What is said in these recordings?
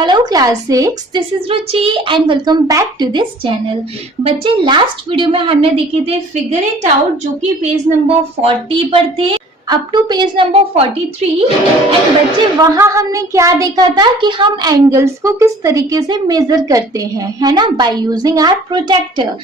Hello class 6, this is Ruchi and welcome back to this channel. बच्चे last video में हमने देखे थे फिगर इट आउट जो कि पेज नंबर 40 पर थे up to page number 43। And बच्चे वहां हमने क्या देखा था कि हम एंगल्स को किस तरीके से मेजर करते हैं, है ना, by using our protector.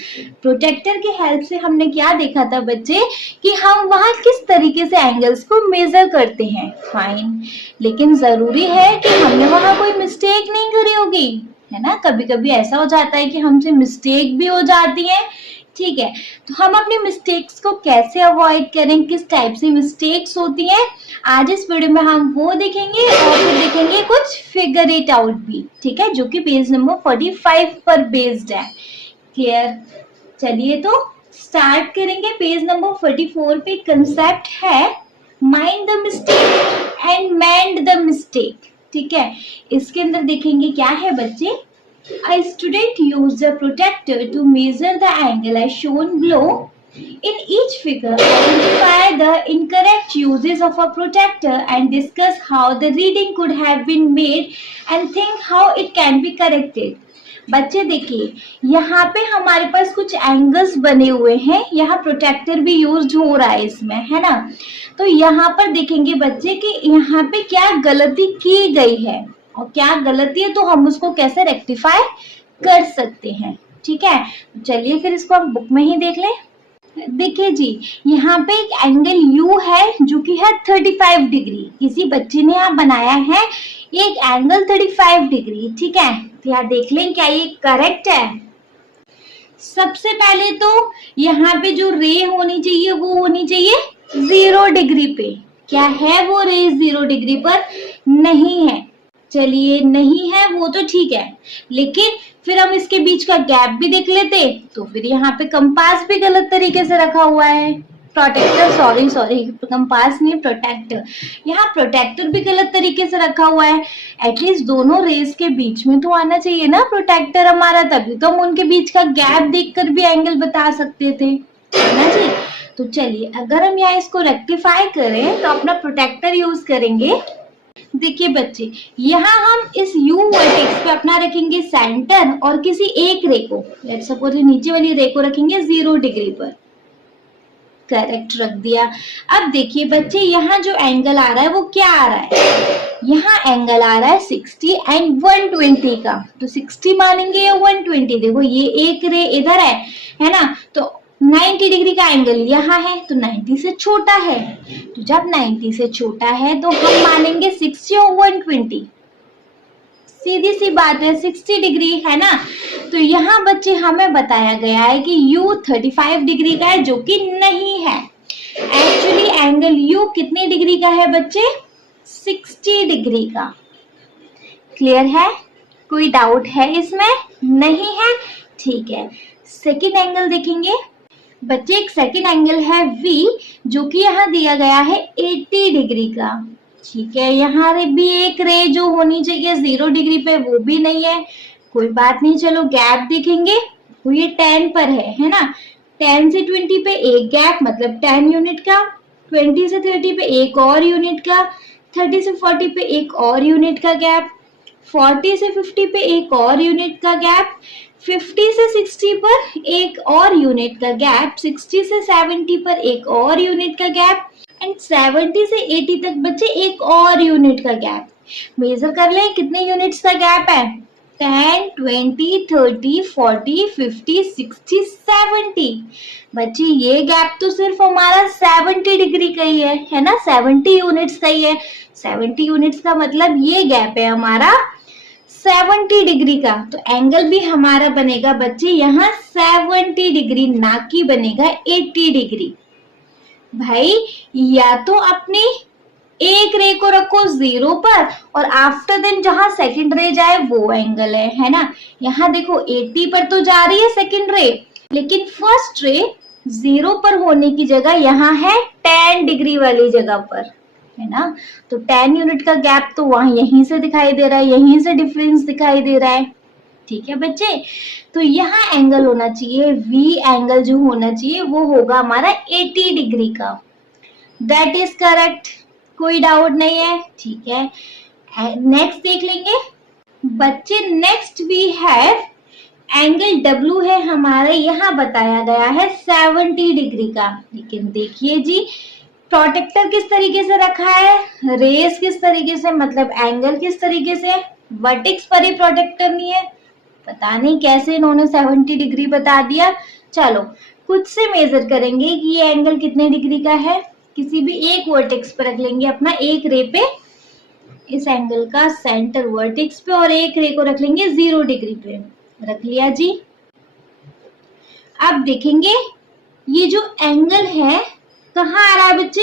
Protector की हेल्प से हमने क्या देखा था बच्चे कि हम वहां किस तरीके से एंगल्स को मेजर करते हैं। फाइन, लेकिन जरूरी है कि हमने वहां कोई मिस्टेक नहीं करी होगी, है ना। कभी कभी ऐसा हो जाता है कि हमसे मिस्टेक भी हो जाती है, ठीक है। तो हम अपनी मिस्टेक्स को कैसे अवॉइड करें, किस टाइप से मिस्टेक्स होती हैं, आज इस वीडियो में हम वो देखेंगे और फिर देखेंगे कुछ फिगर इट आउट भी, ठीक है, जो कि पेज नंबर 45 पर बेस्ड है। क्लियर? चलिए तो स्टार्ट करेंगे। पेज नंबर 44 पे कंसेप्ट है mind the mistake and mend the mistake, ठीक है। इसके अंदर देखेंगे क्या है बच्चे। A student used a protector to measure the angle as shown below. In each figure, identify the incorrect uses of a protector and discuss how the reading could have been made and think how it can be corrected. बच्चे देखिए, यहाँ पे हमारे पास कुछ angles बने हुए हैं, यहाँ प्रोटेक्टर भी यूज हो रहा है इसमें, है ना। तो यहाँ पर देखेंगे बच्चे कि यहाँ पे क्या गलती की गई है और क्या गलती है, तो हम उसको कैसे रेक्टिफाई कर सकते हैं, ठीक है। चलिए फिर इसको हम बुक में ही देख लें। देखिए जी, यहाँ पे एक एंगल U है जो कि है 35 डिग्री। किसी बच्चे ने यहाँ बनाया है एक एंगल 35 डिग्री, ठीक है। तो यहाँ देख लें क्या ये करेक्ट है। सबसे पहले तो यहाँ पे जो रे होनी चाहिए वो होनी चाहिए 0 डिग्री पे। क्या है वो रे 0 डिग्री पर? नहीं है। चलिए नहीं है वो तो ठीक है, लेकिन फिर हम इसके बीच का गैप भी देख लेते तो फिर यहाँ पे कंपास भी गलत तरीके से रखा हुआ है। प्रोटेक्टर, सॉरी कंपास नहीं, प्रोटेक्टर। यहाँ प्रोटेक्टर भी गलत तरीके से रखा हुआ है। एटलीस्ट दोनों रेस के बीच में तो आना चाहिए ना प्रोटेक्टर हमारा, तभी तो हम उनके बीच का गैप देखकर भी एंगल बता सकते थे, है ना जी। तो चलिए अगर हम यहाँ इसको रेक्टिफाई करें तो अपना प्रोटेक्टर यूज करेंगे। देखिए बच्चे, यहाँ हम इस U वर्टेक्स पे अपना रखेंगे सेंटर और किसी एक रे को, लेट्स सपोज नीचे वाली रे को रखेंगे 0 डिग्री पर। करेक्ट रख दिया। अब देखिए बच्चे, यहाँ जो एंगल आ रहा है वो क्या आ रहा है, यहाँ एंगल आ रहा है 60 एंड 120 का। तो 60 मानेंगे या 120? देखो ये एक रे इधर है ना, तो 90 डिग्री का एंगल यहाँ है तो 90 से छोटा है। तो जब 90 से छोटा है तो हम मानेंगे 60 और 120। सीधी सी बात है, 60 डिग्री है ना। तो यहाँ बच्चे हमें बताया गया है कि U 35 डिग्री का है, जो कि नहीं है। एक्चुअली एंगल U कितने डिग्री का है बच्चे? 60 डिग्री का। क्लियर है? कोई डाउट है इसमें? नहीं है, ठीक है। सेकेंड एंगल देखेंगे बच्चे। एक सेकेंड एंगल है V जो कि यहाँ दिया गया है 80 डिग्री का, ठीक है। यहाँ भी एक रे जो होनी चाहिए 0 डिग्री पे वो भी नहीं है, कोई बात नहीं। चलो गैप देखेंगे, तो ये 10 पर है ना। 10 से 20 पे एक गैप मतलब 10 यूनिट का, 20 से 30 पे एक और यूनिट का, 30 से 40 पे एक और यूनिट का गैप, 40 से 50 पे एक और यूनिट का गैप, 50 से 60 पर एक और यूनिट का गैप, 60 से 70 पर एक और यूनिट का गैप एंड 70 से 80 तक बच्चे एक और यूनिट का गैप। मेजर कर लें कितने यूनिट्स का गैप है। 10, 20, 30, 40, 50, 60, 70। बच्चे ये गैप तो सिर्फ हमारा 70 डिग्री का ही है ना, 70 यूनिट्स का ही है। 70 यूनिट्स का मतलब ये गैप है हमारा 70 डिग्री का। तो एंगल भी हमारा बनेगा बच्चे यहाँ 70 डिग्री, ना कि बनेगा 80 डिग्री। भाई या तो अपनी एक रे को रखो 0 पर और आफ्टर देन जहां सेकंड रे जाए वो एंगल है ना। यहाँ देखो 80 पर तो जा रही है सेकंड रे, लेकिन फर्स्ट रे 0 पर होने की जगह यहाँ है 10 डिग्री वाली जगह पर, है ना। तो 10 यूनिट का गैप तो वहां यहीं से दिखाई दे रहा है, यहीं से डिफरेंस दिखाई दे रहा है, ठीक है बच्चे। तो यहाँ एंगल होना चाहिए V एंगल जो होना चाहिए वो होगा हमारा 80 डिग्री का। दैट इज करेक्ट, कोई डाउट नहीं है, ठीक है। नेक्स्ट देख लेंगे बच्चे next we have angle W है हमारा, यहाँ बताया गया है 70 डिग्री का। लेकिन देखिए जी, प्रोटेक्टर किस तरीके से रखा है, रेस किस तरीके से, मतलब एंगल किस तरीके से, वर्टेक्स पर ही प्रोटेक्टर नहीं है। पता नहीं कैसे इन्होंने 70 डिग्री बता दिया। चलो खुद से मेजर करेंगे कि ये एंगल कितने डिग्री का है। किसी भी एक वर्टेक्स पर रख लेंगे अपना, एक रे पे इस एंगल का सेंटर वर्टेक्स पे, और एक रे को रख लेंगे 0 डिग्री पे। रख लिया जी। अब देखेंगे ये जो एंगल है कहाँ आ रहा है बच्चे।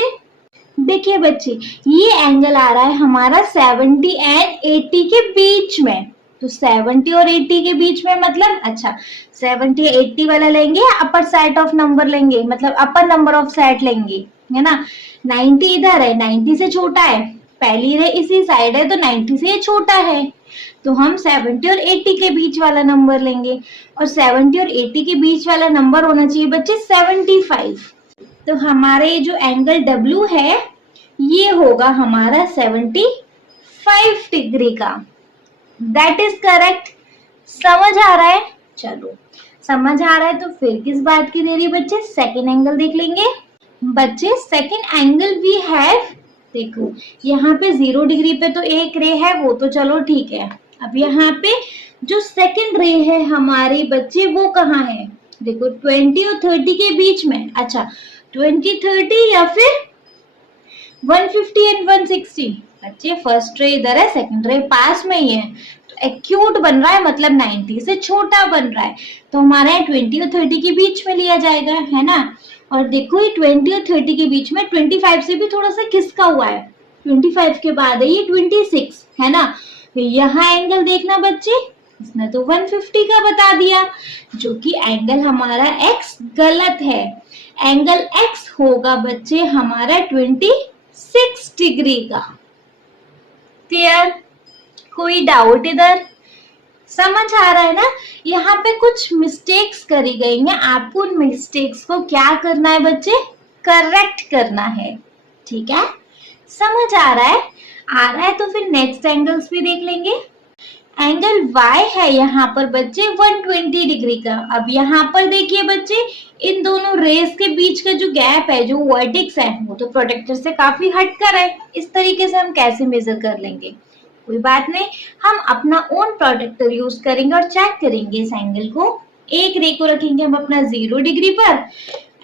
देखिए बच्चे, ये एंगल आ रहा है हमारा 70 एंड 80 के बीच में। तो 70 और 80 के बीच में मतलब, अच्छा 70 80 वाला लेंगे, अपर साइड ऑफ नंबर लेंगे, मतलब अपर नंबर ऑफ साइड लेंगे, है ना। 90 इधर है, 90 से छोटा है, पहली रे इसी साइड है तो 90 से छोटा है, तो हम 70 और 80 के बीच वाला नंबर लेंगे। और 70 और 80 के बीच वाला नंबर होना चाहिए बच्चे 75। तो हमारे ये जो एंगल डब्ल्यू है ये होगा हमारा 75 डिग्री का। That is correct. समझ आ रहा है? चलो समझ आ रहा है तो फिर किस बात की देरी बच्चे, सेकेंड एंगल देख लेंगे। बच्चे सेकेंड एंगल वी हैव, देखो यहाँ पे 0 डिग्री पे तो एक रे है, वो तो चलो ठीक है। अब यहाँ पे जो सेकेंड रे है हमारे बच्चे वो कहाँ है, देखो 20 और 30 के बीच में। अच्छा 20 30 या फिर 150 एंड 160। बच्चे फर्स्ट रे इधर है, सेकंड रे पास में ही है, तो एक्यूट बन रहा है, मतलब 90 से छोटा बन रहा है, तो हमारा 20 और 30 के बीच में लिया जाएगा, है ना। और देखो ये 20 और 30 के बीच में 25 से भी थोड़ा सा खिसका हुआ है, 25 के बाद है ये 26, है ना। तो यहाँ एंगल देखना बच्चे, इसने तो 150 का बता दिया, जो कि एंगल हमारा x गलत है। एंगल x होगा बच्चे हमारा 26 डिग्री का। क्लियर? कोई डाउट इधर? समझ आ रहा है ना। यहाँ पे कुछ मिस्टेक्स करी गई हैं, आपको उन मिस्टेक्स को क्या करना है बच्चे, करेक्ट करना है। ठीक है, समझ आ रहा है? आ रहा है तो फिर नेक्स्ट एंगल्स भी देख लेंगे। एंगल y है यहाँ पर बच्चे 120 डिग्री का। अब यहाँ पर देखिए बच्चे, इन दोनों रेस के बीच का जो गैप है, जो वर्टेक्स है, वो तो प्रोटेक्टर से काफी हटकर है। इस तरीके से हम कैसे मेजर कर लेंगे, कोई बात नहीं, हम अपना ओन प्रोटेक्टर यूज करेंगे और चेक करेंगे इस एंगल को। एक रे को रखेंगे हम अपना 0 डिग्री पर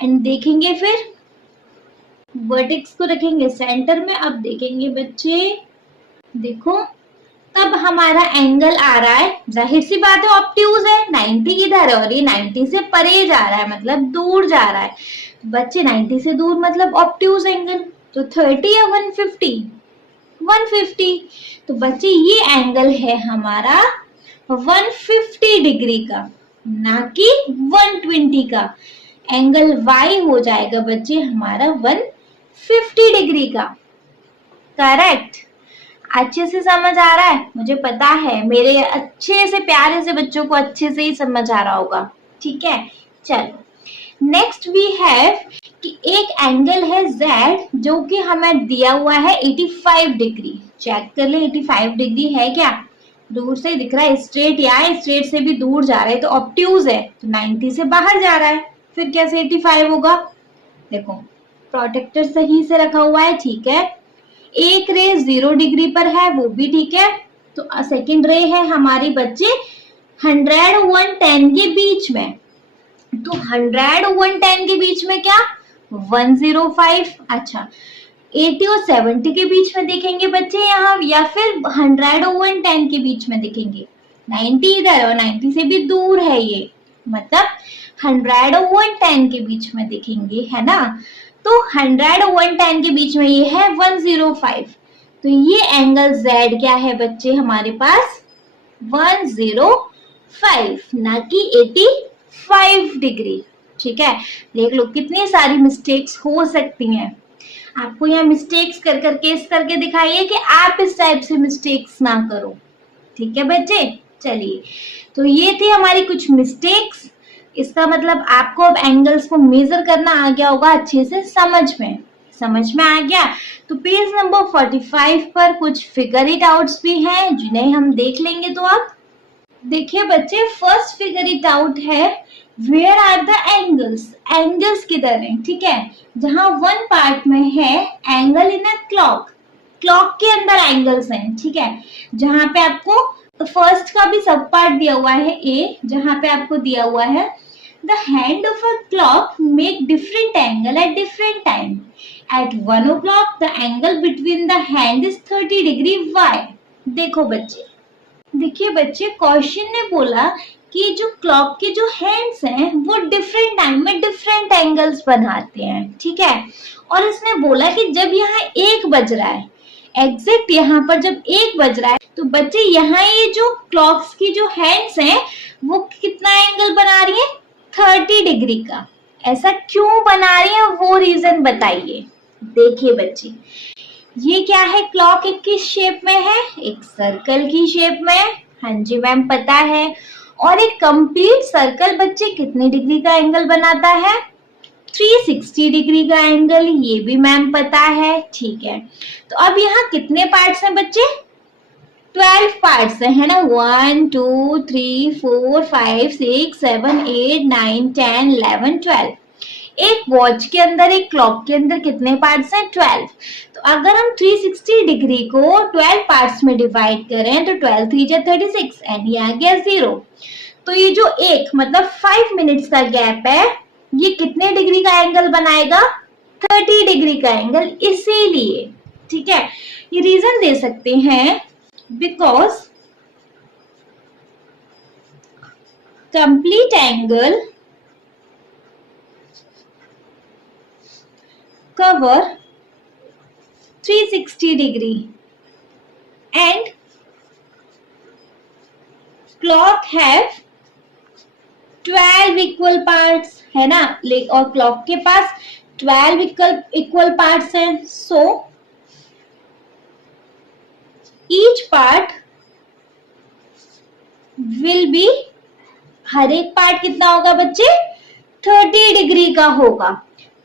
एंड देखेंगे, फिर वर्टेक्स को रखेंगे सेंटर में। अब देखेंगे बच्चे, देखो तब हमारा एंगल आ रहा है, जाहिर सी बात है ऑब्ट्यूज है, 90 इधर है और ये 90 से परे जा रहा है, मतलब दूर जा रहा है। बच्चे 90 से दूर मतलब ऑब्ट्यूज एंगल, तो 30 या 150, 150। तो बच्चे ये एंगल है हमारा 150 डिग्री का, ना कि 120 का। एंगल y हो जाएगा बच्चे हमारा 150 डिग्री का। करेक्ट? अच्छे से समझ आ रहा है? मुझे पता है मेरे अच्छे से प्यारे से बच्चों को अच्छे से ही समझ आ रहा होगा। ठीक है, चलो नेक्स्ट वी हैव कि एक एंगल है z जो कि हमें दिया हुआ है 85 डिग्री। चेक कर ले 85 डिग्री है क्या, दूर से दिख रहा है, स्ट्रेट या स्ट्रेट से भी दूर जा रहा है, तो ऑब्ट्यूज है, तो 90 से बाहर जा रहा है, फिर कैसे 85 होगा। देखो प्रोटेक्टर सही से रखा हुआ है, ठीक है। एक रे 0 डिग्री पर है, वो भी ठीक है। तो सेकंड रे है हमारी बच्चे 100 और 110 के बीच में, तो 100 और 110 के बीच में क्या 105। अच्छा 80 और 70 के बीच में देखेंगे बच्चे यहाँ, या फिर 100 और 110 के बीच में देखेंगे, 90 इधर और 90 से भी दूर है ये, मतलब 100 और 110 के बीच में देखेंगे, है ना। तो 100 और 110 के बीच में ये है 105। तो ये एंगल Z क्या है बच्चे हमारे पास 105, ना कि 85 डिग्री। ठीक है, देख लो कितनी सारी मिस्टेक्स हो सकती हैं। आपको यहाँ मिस्टेक्स कर करके इस करके दिखाइए कि आप इस टाइप से मिस्टेक्स ना करो। ठीक है बच्चे, चलिए तो ये थी हमारी कुछ मिस्टेक्स। इसका मतलब आपको अब एंगल्स को मेजर करना आ गया होगा अच्छे से समझ में। समझ में आ गया। तो पेज नंबर 45 पर कुछ फिगर इट आउट्स भी हैं जिन्हें हम देख लेंगे। तो आप देखिए बच्चे, फर्स्ट फिगर इट आउट है where are the angles, angles किधर है, ठीक है। जहां वन पार्ट में है angle in a clock, clock के अंदर एंगल्स हैं, ठीक है। जहां पे आपको फर्स्ट का भी सब पार्ट दिया हुआ है ए, जहां पे आपको दिया हुआ है the hand of a clock make different angle at different time. At 1 o'clock the angle between the hand is 30 degree why. देखो बच्चे, देखिए बच्चे, क्वेश्चन ने बोला कि जो क्लॉक के जो हैंड्स हैं वो डिफरेंट टाइम में डिफरेंट एंगल्स बनाते हैं, ठीक है। और इसने बोला कि जब यहाँ 1 बज रहा है, एग्जैक्ट यहाँ पर जब 1 बज रहा है, तो बच्चे यहाँ ये जो क्लॉक्स की जो हैंड्स हैं वो कितना एंगल बना रही है, 30 डिग्री का। ऐसा क्यों बना रही है वो रीजन बताइए। देखिए बच्चे, ये क्या है, क्लॉक एक किस शेप में है, एक सर्कल की शेप में। हाँ जी मैम पता है। और एक कंप्लीट सर्कल बच्चे कितने डिग्री का एंगल बनाता है, 360 डिग्री का एंगल, ये भी मैम पता है, ठीक है। तो अब यहाँ कितने पार्ट्स हैं बच्चे, 12 पार्ट्स है ना, 1 2 3 4 5 6 7 8 9 10 11 12। एक वॉच के अंदर, एक क्लॉक के अंदर कितने पार्ट्स हैं, 12। तो अगर हम 360 डिग्री को 12 पार्ट्स में डिवाइड करें तो 12 3 जा 36 एंड ये आ गया 0। तो ये जो एक मतलब 5 मिनट्स का गैप है, ये कितने डिग्री का एंगल बनाएगा, 30 डिग्री का एंगल। इसीलिए, ठीक है, ये रीजन दे सकते हैं because complete angle cover 360 degree and clock have 12 equal parts, है ना। और क्लॉक के पास 12 equal parts हैं। so each part will be, हर एक पार्ट कितना होगा बच्चे, 30 डिग्री का होगा।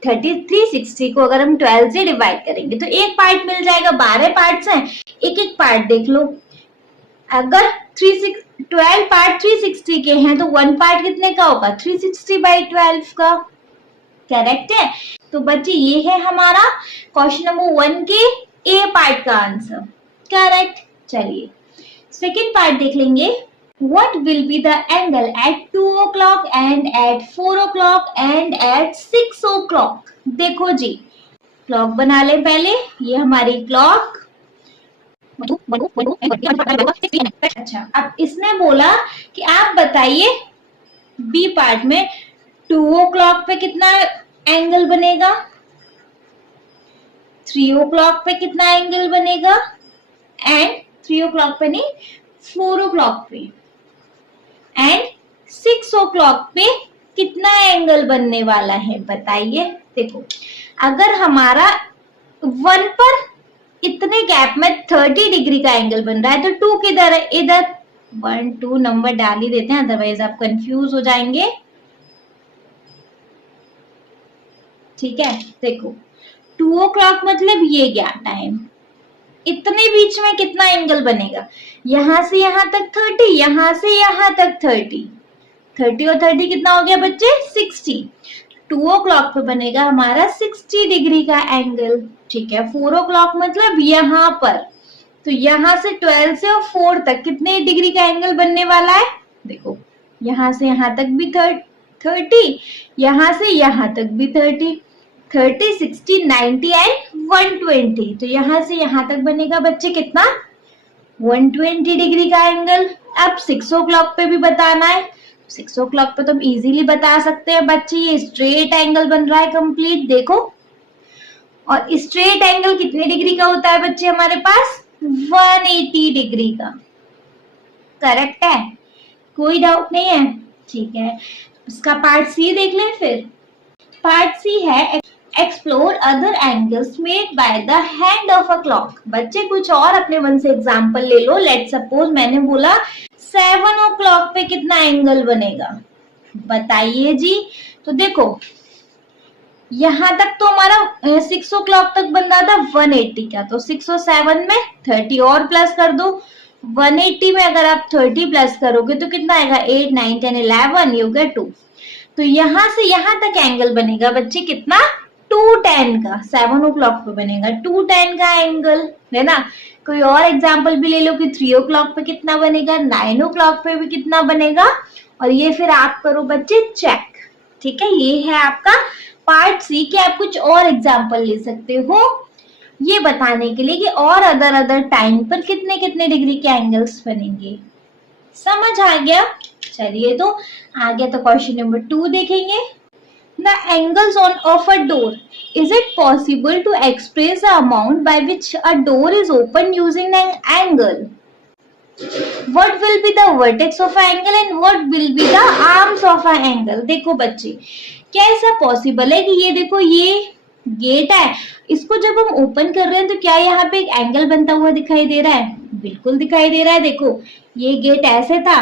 360 को अगर हम 12 से डिवाइड करेंगे तो एक पार्ट मिल जाएगा, 12 पार्ट्स हैं, एक एक पार्ट देख लो। अगर 12 पार्ट 360 के हैं तो 1 पार्ट कितने का होगा, 360/12 का। करेक्ट है। तो बच्चे ये है हमारा क्वेश्चन नंबर 1 के ए पार्ट का आंसर, करेक्ट। चलिए सेकेंड पार्ट देख लेंगे। What will be the angle at 2 o'clock and at 4 o'clock and at 6 o'clock? देखो जी, क्लॉक बना ले पहले। ये हमारी क्लॉक, अच्छा अब इसने बोला कि आप बताइए बी पार्ट में 2 o'clock पे कितना एंगल बनेगा, 3 o'clock पे कितना एंगल बनेगा एंड 3 o'clock पे नहीं, 4 o'clock पे एंड 6 o'clock पे कितना एंगल बनने वाला है बताइए। देखो अगर हमारा 1 पर इतने गैप में 30 डिग्री का एंगल बन रहा है तो 2 किधर है, इधर। 1 2 नंबर डाल ही देते हैं, अदरवाइज आप कंफ्यूज हो जाएंगे, ठीक है। देखो 2 o'clock मतलब ये गया टाइम, इतने बीच में कितना एंगल बनेगा, यहां से यहां तक 30, यहां से यहां तक 30, 30 और 30 कितना हो गया बच्चे, 60। 2 o'clock पे बनेगा हमारा 60 डिग्री का एंगल, ठीक है। 4 o'clock मतलब यहाँ पर, तो यहाँ से 12 से और 4 तक कितने डिग्री का एंगल बनने वाला है, देखो यहाँ से यहाँ तक भी 30, यहाँ से यहाँ तक भी 30, 30 60 90 एंड 120। तो यहाँ से यहाँ तक बनेगा बच्चे कितना, 120 डिग्री का एंगल। अब 6 o'clock पे भी बताना है, 6 o'clock पे तो हम इजीली बता सकते हैं बच्चे, ये स्ट्रेट एंगल बन रहा है कंप्लीट, देखो। और स्ट्रेट एंगल कितने डिग्री का होता है बच्चे हमारे पास, 180 डिग्री का। करेक्ट है, कोई डाउट नहीं है, ठीक है। इसका पार्ट सी देख लें फिर। पार्ट सी है explore other angles made by the hand of a clock. बच्चे कुछ और अपने मन से एग्जांपल ले लो। लेट सपोज मैंने बोला 7 o'clock पे कितना एंगल बनेगा, बताइए जी। तो देखो यहाँ तक तो हमारा 6 o'clock तक बन रहा था 180 का, तो 6 और 7 में 30 और प्लस कर दो। 180 में अगर आप 30 प्लस करोगे तो कितना आएगा, 8 9 10 11, ये हो गया 2। तो यहाँ से यहाँ तक एंगल बनेगा बच्चे कितना, 210 का। 7 o'clock पे बनेगा 210 का एंगल, है ना। कोई और एग्जाम्पल भी ले लो कि 3 o'clock पे कितना बनेगा, 9 o'clock पे भी कितना बनेगा, और ये फिर आप करो बच्चे चेक। ठीक है, ये है आपका पार्ट सी कि आप कुछ और एग्जाम्पल ले सकते हो ये बताने के लिए कि और अदर टाइम पर कितने कितने डिग्री के एंगल्स बनेंगे। समझ आ गया। चलिए तो आ गया, तो क्वेश्चन नंबर 2 देखेंगे। The angles of a door. Is it possible to express the amount by which a door is opened using an angle? What will be the vertex of an angle and what will be the arms of an angle? देखो बच्चे, क्या ऐसा possible है कि ये देखो ये gate है, इसको जब हम ओपन कर रहे हैं तो क्या यहाँ पे एक एंगल बनता हुआ दिखाई दे रहा है? बिल्कुल दिखाई दे रहा है। देखो ये गेट ऐसे था,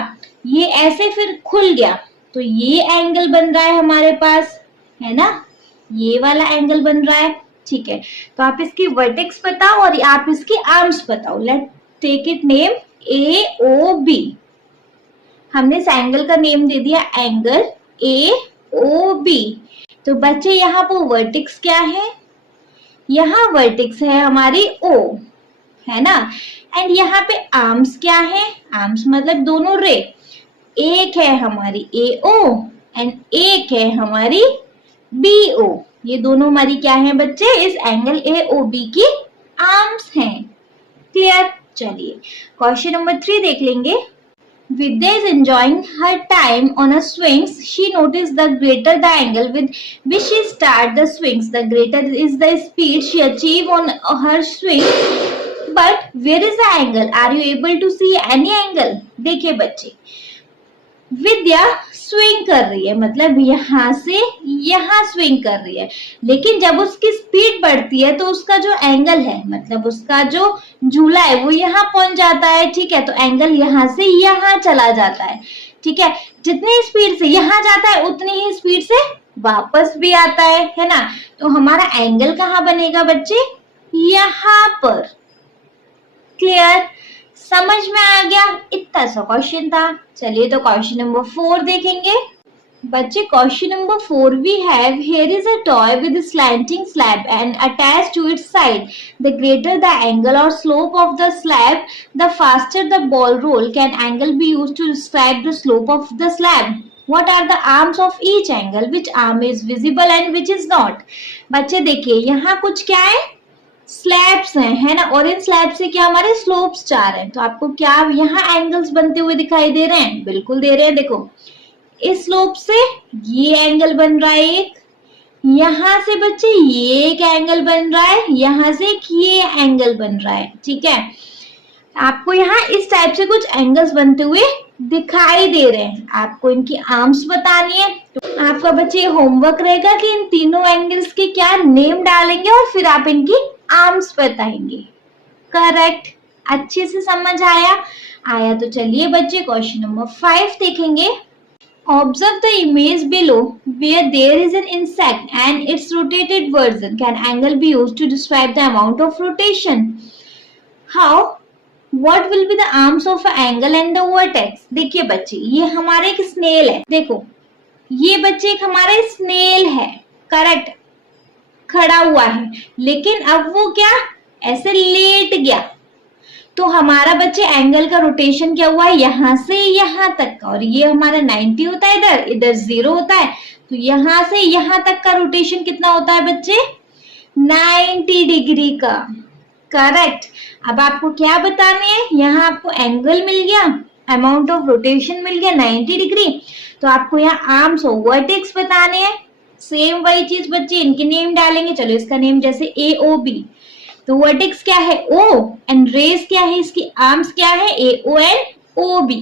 ये ऐसे फिर खुल गया, तो ये एंगल बन रहा है हमारे पास, है ना, ये वाला एंगल बन रहा है। ठीक है, तो आप इसकी वर्टेक्स बताओ और आप इसकी आर्म्स बताओ। Let take it name A O B. हमने इस एंगल का नेम दे दिया एंगल ए ओ बी। तो बच्चे यहाँ पर वर्टेक्स क्या है, यहाँ वर्टेक्स है हमारी ओ, है ना, एंड यहाँ पे आर्म्स क्या है, आर्म्स मतलब दोनों रे, एक है हमारी ए ओ एंड एक है हमारी बी ओ। ये दोनों हमारी क्या है बच्चे, इस एंगल ए ओ बी की आर्म्स हैं। क्लियर। चलिए क्वेश्चन नंबर 3 देख लेंगे। Vidya is enjoying her time on a swings. She noticed the greater the angle with which she start the swings, the greater is the speed she achieve on her swing. But where is the angle? Are you able to see any angle? देखिए बच्चे, विद्या swing कर रही है, मतलब यहाँ से यहाँ swing कर रही है, लेकिन जब उसकी स्पीड बढ़ती है तो उसका जो एंगल है, मतलब उसका जो झूला है वो यहाँ पहुंच जाता है। ठीक है, तो एंगल यहाँ से यहाँ चला जाता है। ठीक है, जितनी स्पीड से यहाँ जाता है उतनी ही स्पीड से वापस भी आता है ना। तो हमारा एंगल कहाँ बनेगा बच्चे, यहाँ पर। क्लियर, समझ में आ गया। इतना सा क्वेश्चन था। चलिए तो क्वेश्चन नंबर 4 देखेंगे। बच्चे question number 4 we have, here is a toy with a slanting slab and attached to its side. The greater the angle or slope of the slab, the faster the ball roll. Can angle be used to describe the slope of the slab? What are the arms of each angle? Which arm is visible and which is not? बच्चे देखिए यहाँ कुछ क्या है, slabs हैं, है ना, और इन स्लैब से क्या हमारे स्लोप्स 4 हैं। तो आपको क्या यहाँ एंगल्स बनते हुए दिखाई दे रहे हैं? बिल्कुल दे रहे हैं। देखो इस स्लोप से ये एंगल बन रहा है एक, यहाँ से बच्चे ये एक एंगल बन रहा है, यहाँ से एक ये एंगल बन रहा है। ठीक है, आपको यहाँ इस टाइप से कुछ एंगल्स बनते हुए दिखाई दे रहे हैं। आपको इनकी आर्म्स बतानी है। तो आपका बच्चे होमवर्क रहेगा कि इन तीनों एंगल्स के क्या नेम डालेंगे और फिर आप इनकी आर्म्स बताएंगे। करेक्ट, अच्छे से समझ आया तो चलिए बच्चे क्वेश्चन नंबर 5 देखेंगे। Observe the image below where there is an insect and its rotated version. Can angle be used to describe the amount of rotation? How? What will be the arms of an angle and the vertex? देखिए बच्चे, ये हमारे एक snail है। देखो ये बच्चे एक हमारा स्नेल है, करेक्ट, खड़ा हुआ है, लेकिन अब वो क्या ऐसे लेट गया। तो हमारा बच्चे एंगल का रोटेशन क्या हुआ है, यहाँ से यहाँ तक का, और ये हमारा 90 होता है, इधर 0 होता है। तो यहाँ से यहाँ तक का रोटेशन कितना होता है बच्चे, 90 डिग्री का। करेक्ट। अब आपको क्या बताने हैं, यहाँ आपको एंगल मिल गया, अमाउंट ऑफ रोटेशन मिल गया 90 डिग्री, तो आपको यहाँ आर्म्स और वर्टेक्स बताने हैं। सेम वही चीज बच्चे, इनके नेम डालेंगे। चलो इसका नेम जैसे ए ओ बी, तो वर्टेक्स क्या है O एंड रेस क्या है, इसकी आर्म्स क्या है AO एंड OB।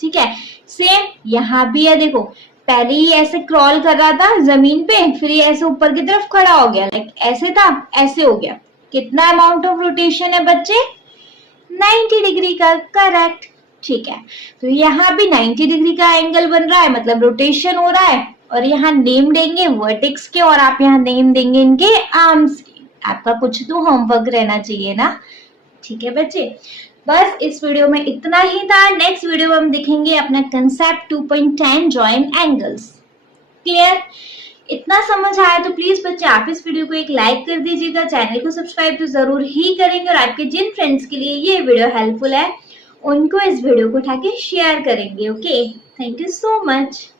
ठीक है, सेम यहाँ भी है। देखो पहले ही ऐसे क्रॉल कर रहा था जमीन पे, फिर ये ऐसे ऊपर की तरफ खड़ा हो गया, लाइक ऐसे था ऐसे हो गया। कितना अमाउंट ऑफ रोटेशन है बच्चे, 90 डिग्री का। करेक्ट। ठीक है, तो यहाँ भी 90 डिग्री का एंगल बन रहा है, मतलब रोटेशन हो रहा है, और यहाँ नेम देंगे वर्टेक्स के और आप यहाँ नेम देंगे इनके आर्म्स के। आपका कुछ तो होमवर्क रहना चाहिए ना। ठीक है बच्चे, बस इस वीडियो में इतना ही था। नेक्स्ट वीडियो में हम देखेंगे अपना कंसेप्ट 2.10 जॉइंट एंगल्स। क्लियर? इतना समझ आया तो प्लीज बच्चे आप इस वीडियो को एक लाइक कर दीजिएगा, चैनल को सब्सक्राइब तो जरूर ही करेंगे और आपके जिन फ्रेंड्स के लिए ये वीडियो हेल्पफुल है उनको इस वीडियो को उठा के शेयर करेंगे। Okay, thank you so much.